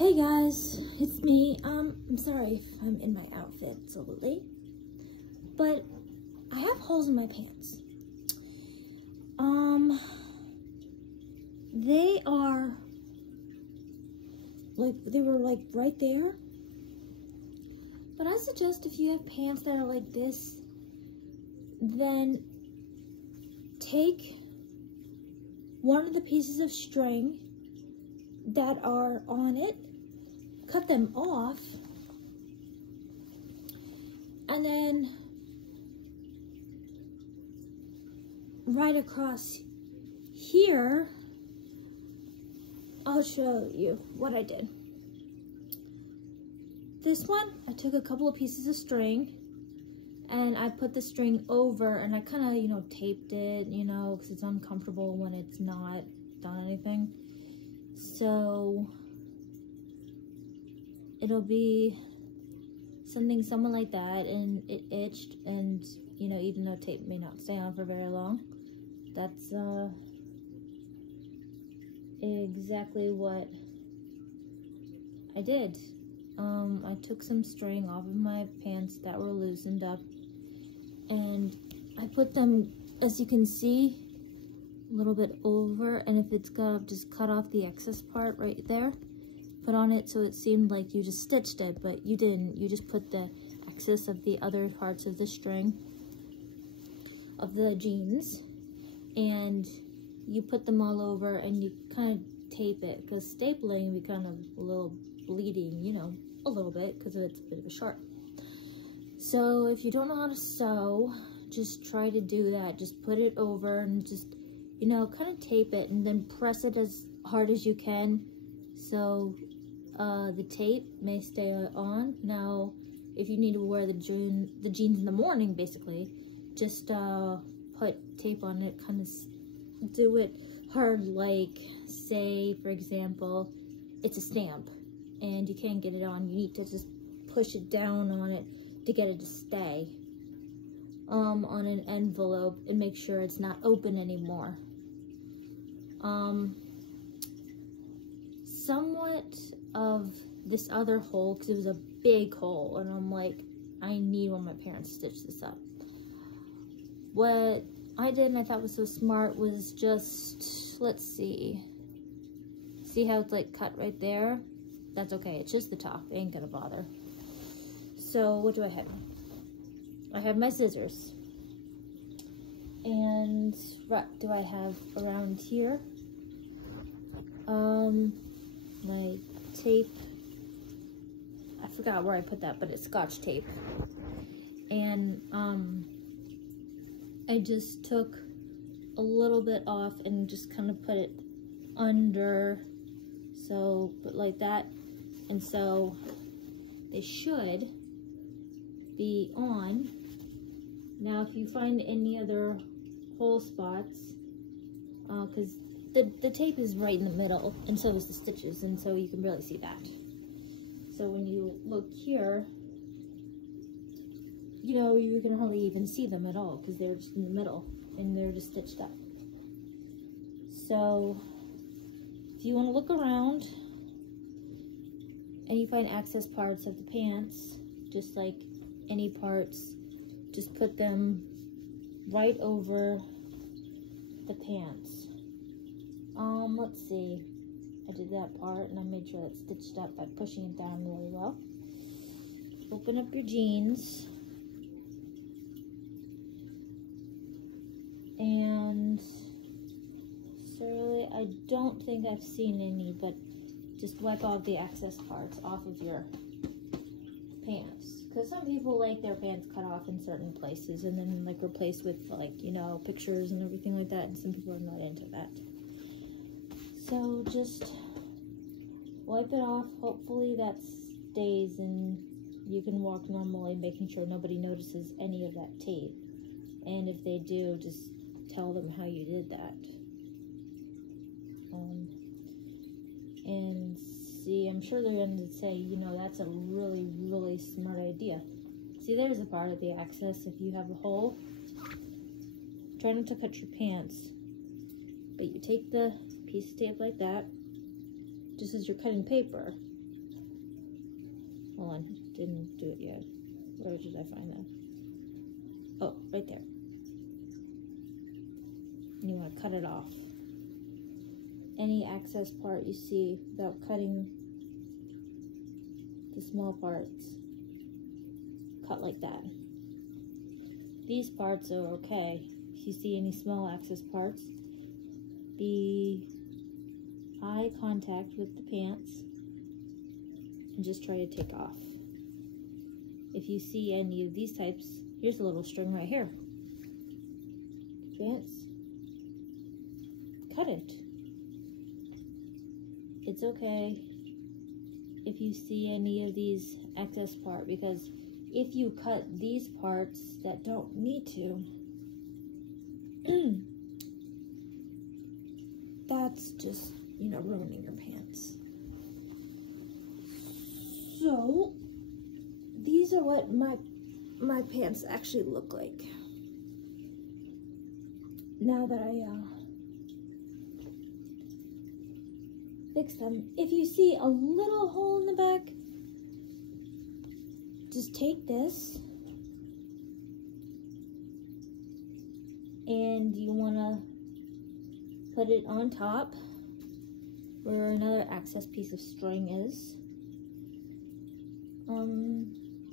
Hey guys, it's me. I'm sorry if I'm in my outfit so late, but I have holes in my pants. They are they were like right there, but I suggest if you have pants that are like this, then take one of the pieces of string that are on it, cut them off, and then right across here, I'll show you what I did. This one, I took a couple of pieces of string and I put the string over and I kind of, taped it, because it's uncomfortable when it's not done anything. So it'll be something like that, and it itched, and even though tape may not stay on for very long, that's exactly what I did. I took some string off of my pants that were loosened up, and I put them, as you can see, a little bit over, and if it's got, just cut off the excess part right there, put on it so it seemed like you just stitched it, but you didn't. You just put the excess of the other parts of the string of the jeans, and you put them all over, and you kind of tape it, because stapling would be kind of a little bleeding, a little bit, because it's a bit of a sharp. So if you don't know how to sew, just try to do that. Just put it over and just, kind of tape it, and then press it as hard as you can so the tape may stay on. Now, if you need to wear the jeans in the morning, basically, just put tape on it, kind of do it hard, like, say, for example, it's a stamp, and you can't get it on. You need to just push it down on it to get it to stay on an envelope, and make sure it's not open anymore. Somewhat of this other hole, because it was a big hole, and I'm like, I need one of my parents to stitch this up. What I did, and I thought was so smart, was just, let's see how it's like cut right there? That's okay, it's just the top, it ain't gonna bother. So what do I have? I have my scissors, and what do I have around here? My tape, I forgot where I put that, but it's Scotch tape, and I just took a little bit off and just kind of put it under, so put like that, and so they should be on. Now if you find any other hole spots, because the tape is right in the middle, and so is the stitches, and so you can barely see that. So when you look here, you can hardly even see them at all, because they're just in the middle, and they're just stitched up. So if you want to look around, and you find excess parts of the pants, just like any parts, just put them right over the pants. Let's see. I did that part, and I made sure that's stitched up by pushing it down really well. Open up your jeans, and certainly, I don't think I've seen any, but just wipe off the excess parts off of your pants, because some people like their pants cut off in certain places and then like replaced with pictures and everything like that, and some people are not into that. So just wipe it off. Hopefully that stays and you can walk normally, making sure nobody notices any of that tape, and if they do, just tell them how you did that. And see, I'm sure they're going to say, that's a really, really smart idea. See, there's a part of the excess. If you have a hole, try not to cut your pants, but you take the piece of tape like that, just as you're cutting paper, Hold on, didn't do it yet. Where did I find that? Oh, right there. You want to cut it off. Any excess part you see without cutting the small parts, cut like that. These parts are okay. If you see any small excess parts, be eye contact with the pants and just try to take off. If you see any of these types, here's a little string right here. Pants, cut it. It's okay if you see any of these excess part, because if you cut these parts that don't need to, that's just, ruining your pants. So these are what my pants actually look like now that I fix them. If you see a little hole in the back, just take this and you want to put it on top where another excess piece of string is.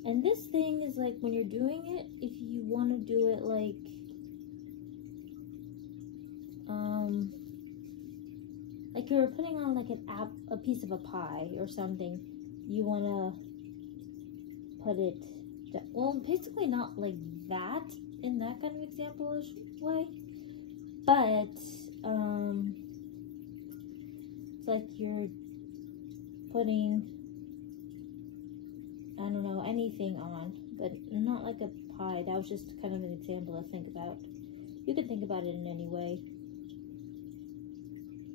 And this thing is like, when you're doing it, if you want to do it like you're putting on like a piece of a pie or something, you want to put it, well, basically not like that, in that kind of example-ish way, but it's like you're putting, I don't know, anything on, but not like a pie. That was just kind of an example to think about. You can think about it in any way.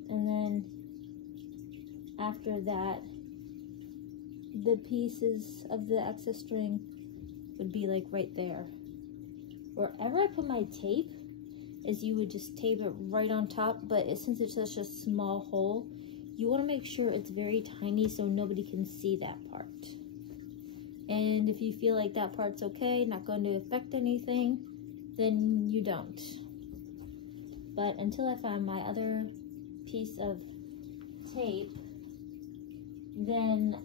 And then after that, the pieces of the excess string would be like right there. Wherever I put my tape is you would just tape it right on top, but since it's such a small hole, you want to make sure it's very tiny so nobody can see that part. And if you feel like that part's okay, not going to affect anything, then you don't. But until I find my other piece of tape, then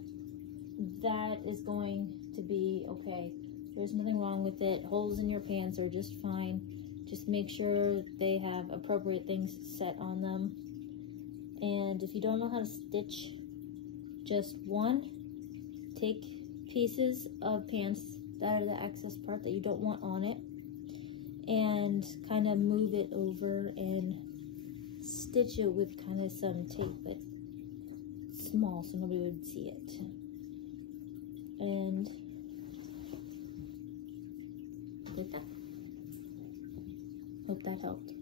that is going to be okay. There's nothing wrong with it. Holes in your pants are just fine. Just make sure they have appropriate things set on them. And if you don't know how to stitch, just take pieces of pants that are the excess part that you don't want on it, and kind of move it over and stitch it with kind of some tape, but small so nobody would see it. And like that. Hope that helped.